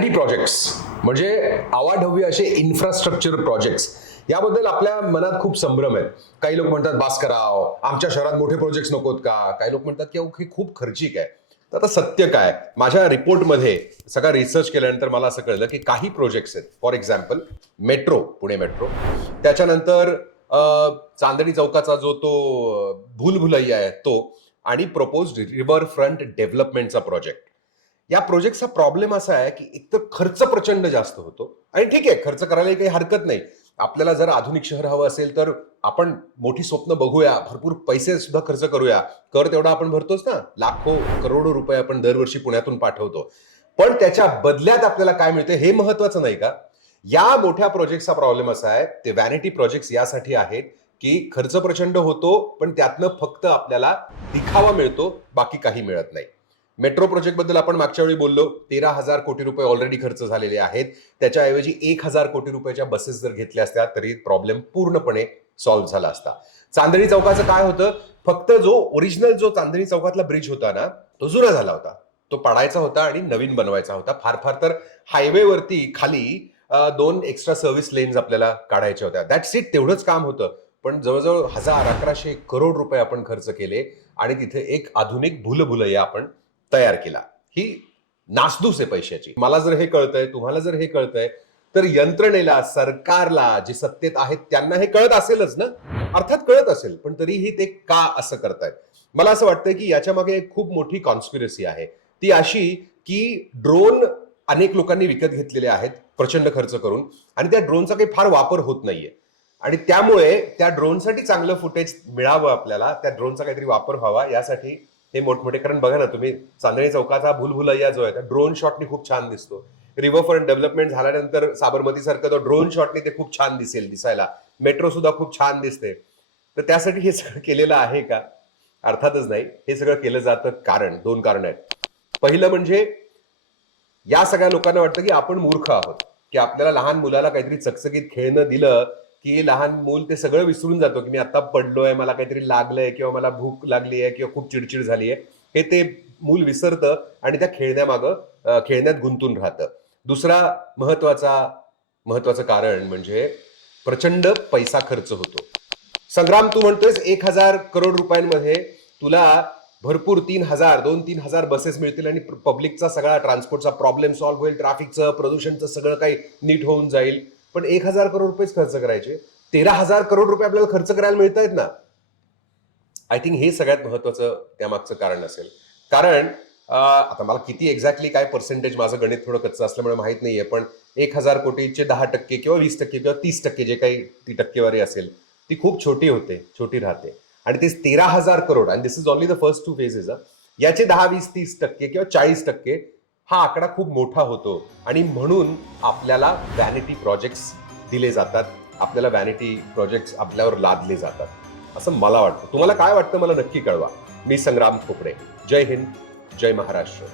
Projects म्हणजे आवाढव्य असे infrastructure projects याबद्दल आपल्या मनात खूप संभ्रम आहेत काही लोक म्हणतात बास कराव आमच्या शहरात मोठे प्रोजेक्ट्स नकोत का? काही लोक म्हणतात की अहो, हे खूप खर्चिक आहे. तर आता सत्य काय? माझ्या रिपोर्टमध्ये सगळा रिसर्च केल्यानंतर मला असं कळलं की काही प्रोजेक्ट्स आहेत. For example metro Pune metro त्याच्यानंतर चांदणी चौकाचा जो तो भूलभुलैया आहे तो आणि प्रपोज रिव्हर फ्रंट डेव्हलपमेंटचा प्रोजेक्ट या प्रोजेक्टचा प्रॉब्लेम असा आहे की एकतर खर्च प्रचंड जास्त होतो. आणि ठीक आहे खर्च करायला काही हरकत नाही. आपल्याला जर आधुनिक शहर हवं असेल तर आपण मोठी स्वप्न बघूया भरपूर पैसे सुद्धा खर्च करूया. कर तेवढा आपण भरतोच ना. लाखो करोडो रुपये आपण दरवर्षी पुण्यातून पाठवतो. पण त्याच्या बदल्यात आपल्याला काय मिळते हे महत्वाचं नाही का? या मोठ्या प्रोजेक्टचा प्रॉब्लेम असा आहे ते व्हॅनिटी प्रोजेक्ट यासाठी आहेत की खर्च प्रचंड होतो पण त्यातनं फक्त आपल्याला दिखावा मिळतो बाकी काही मिळत नाही. मेट्रो प्रोजेक्टबद्दल आपण मागच्या वेळी बोललो. तेरा हजार कोटी रुपये ऑलरेडी खर्च झालेले आहेत. त्याच्याऐवजी एक हजार कोटी रुपयाच्या बसेस जर घेतल्या असत्या तरी प्रॉब्लेम पूर्णपणे सॉल्व्ह झाला असता. चांदणी चौकाचं काय होतं? फक्त जो ओरिजिनल जो चांदणी चौकातला ब्रिज होता ना तो जुना झाला होता. तो पाडायचा होता आणि नवीन बनवायचा होता. फार फार तर हायवेवरती खाली दोन एक्स्ट्रा सर्व्हिस लेन्स आपल्याला काढायच्या होत्या. दॅट्स इट तेवढंच काम होतं. पण जवळजवळ हजार अकराशे करोड रुपये आपण खर्च केले आणि तिथे एक आधुनिक भूलभुलया आपण तयार केला. ही नासधूस आहे पैशाची. मला जर हे कळतंय तुम्हाला जर हे कळतंय तर यंत्रणेला सरकारला जे सत्तेत आहेत त्यांना हे कळत असेलच ना? अर्थात कळत असेल पण तरीही ते का असं करतायत? मला असं वाटतंय की याच्या मागे एक खूप मोठी कॉन्स्पिरसी आहे. ती अशी की ड्रोन अनेक लोकांनी विकत घेतलेले आहेत प्रचंड खर्च करून आणि त्या ड्रोनचा काही फार वापर होत नाहीये. आणि त्यामुळे त्या ड्रोनसाठी चांगलं फुटेज मिळावं आपल्याला त्या ड्रोनचा काहीतरी वापर व्हावा यासाठी हे मोठमोठे कारण बघा ना तुम्ही चांदणी चौकाचा भूलभुलैया जो आहे त्या ड्रोन शॉटनी खूप छान दिसतो. रिव्हर फ्रंट डेव्हलपमेंट झाल्यानंतर साबरमती सारखं तो ड्रोन शॉटनी ते खूप छान दिसेल दिसायला. मेट्रो सुद्धा खूप छान दिसते. तर त्यासाठी हे सगळं केलेलं आहे का? अर्थातच नाही. हे सगळं केलं जातं कारण दोन कारण आहेत. पहिलं म्हणजे या सगळ्या लोकांना वाटतं की आपण मूर्ख आहोत. की आपल्याला लहान मुलाला काहीतरी चकचकीत खेळणं दिलं की लहान मूल ते सगळं विसरून जातो की मी आता पडलोय मला काहीतरी लागलंय किंवा मला भूक लागली आहे किंवा खूप चिडचिड झाली आहे हे ते मूल विसरतं आणि त्या खेळण्यामागं खेळण्यात गुंतून राहतं. दुसरा महत्त्वाचा महत्वाचं कारण म्हणजे प्रचंड पैसा खर्च होतो. संग्राम तू म्हणतोयस एक हजार करोड रुपयांमध्ये तुला भरपूर तीन हजार दोन तीन हजार बसेस मिळतील आणि पब्लिकचा सगळा ट्रान्सपोर्टचा प्रॉब्लेम सॉल्व्ह होईल ट्रॅफिकचं प्रदूषणचं सगळं काही नीट होऊन जाईल. पण एक हजार करोड रुपयेच खर्च करायचे. तेरा हजार करोड रुपये आपल्याला खर्च करायला मिळत आहेत ना. आय थिंक हे सगळ्यात महत्वाचं त्यामागचं कारण असेल. कारण आता मला किती एक्झॅक्टली काय पर्सेंटेज माझं गणित थोडं कच्चं असल्यामुळे माहीत नाहीये पण एक हजार कोटीचे दहा टक्के किंवा वीस टक्के किंवा तीस टक्के जे काही ती टक्केवारी असेल ती खूप छोटी होते छोटी राहते. आणि ते तेरा हजार करोड आणि this is only the first two phases याचे दहा वीस तीस टक्के किंवा चाळीस टक्के हा आकडा खूप मोठा होतो आणि म्हणून आपल्याला व्हॅनिटी प्रोजेक्ट्स दिले जातात. आपल्याला व्हॅनिटी प्रोजेक्ट्स आपल्यावर लादले जातात. असं मला वाटतं. तुम्हाला काय वाटतं? मला नक्की कळवा. मी संग्राम खोपडे. जय हिंद. जय महाराष्ट्र.